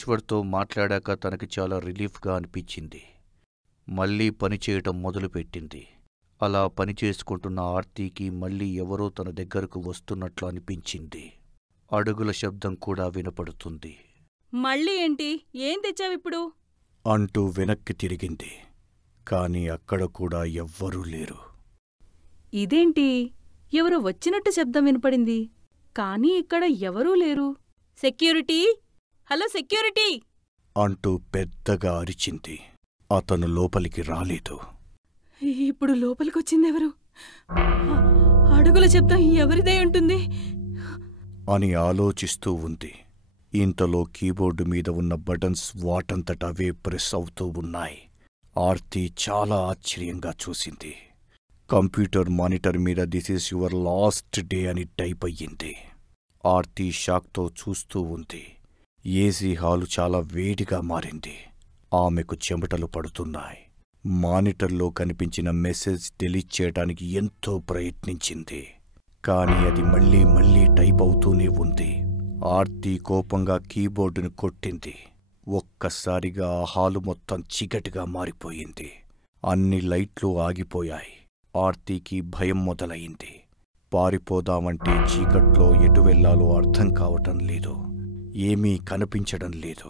ఈశ్వర్తో మాట్లాడాక తనకి చాలా రిలీఫ్గా అనిపించింది. మళ్ళీ పనిచేయటం మొదలుపెట్టింది. అలా పనిచేసుకుంటున్న ఆర్తికి మళ్ళీ ఎవరో తన దగ్గరకు వస్తున్నట్లు అనిపించింది. అడుగుల శబ్దం కూడా వినపడుతుంది. మళ్ళీ ఏంటి? ఏం తెచ్చావిప్పుడు? అంటూ వెనక్కి తిరిగింది. కాని అక్కడ కూడా ఎవ్వరూ లేరు. ఇదేంటి? ఎవరో వచ్చినట్టు శబ్దం వినపడింది, కానీ ఇక్కడ ఎవరూ లేరు. సెక్యూరిటీ! Hello security! అంటూ పెద్దగా అరిచింది. అతను లోపలికి రాలేదు. ఇప్పుడు లోపలికొచ్చిందెవరు? అడుగుల శబ్దం ఎవరిదై ఉంటుంది అని ఆలోచిస్తూ ఉంది. ఇంతలో కీబోర్డు మీద ఉన్న బటన్స్ వాటంతట అవే ప్రెస్ అవుతూ ఉన్నాయి. ఆర్తి చాలా ఆశ్చర్యంగా చూసింది. కంప్యూటర్ మానిటర్ మీద this is your last day అని టైప్ అయ్యింది. ఆర్తి షాక్తో చూస్తూ ఉంది. ఏసీ హాలు చాలా వేడిగా మారింది. ఆమెకు చెమటలు పడుతున్నాయి. మానిటర్లో కనిపించిన మెసేజ్ డిలీట్ చేయడానికి ఎంతో ప్రయత్నించింది. కాని అది మళ్ళీ మళ్ళీ టైప్ అవుతూనే ఉంది. ఆర్తి కోపంగా కీబోర్డును కొట్టింది. ఒక్కసారిగా ఆ హాలు మొత్తం చీకటిగా మారిపోయింది. అన్ని లైట్లు ఆగిపోయాయి. ఆర్తికి భయం మొదలయింది. పారిపోదామంటే చీకట్లో ఎటు వెళ్లాలో అర్థం కావటం లేదు. ఏమీ కనిపించడం లేదు.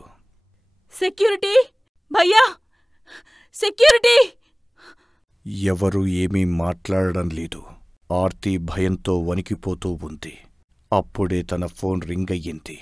సెక్యూరిటీ! భయ్యా! సెక్యూరిటీ! ఎవరూ ఏమీ మాట్లాడడం లేదు. ఆర్తి భయంతో వణికిపోతూ ఉంది. అప్పుడే తన ఫోన్ రింగ్ అయ్యింది.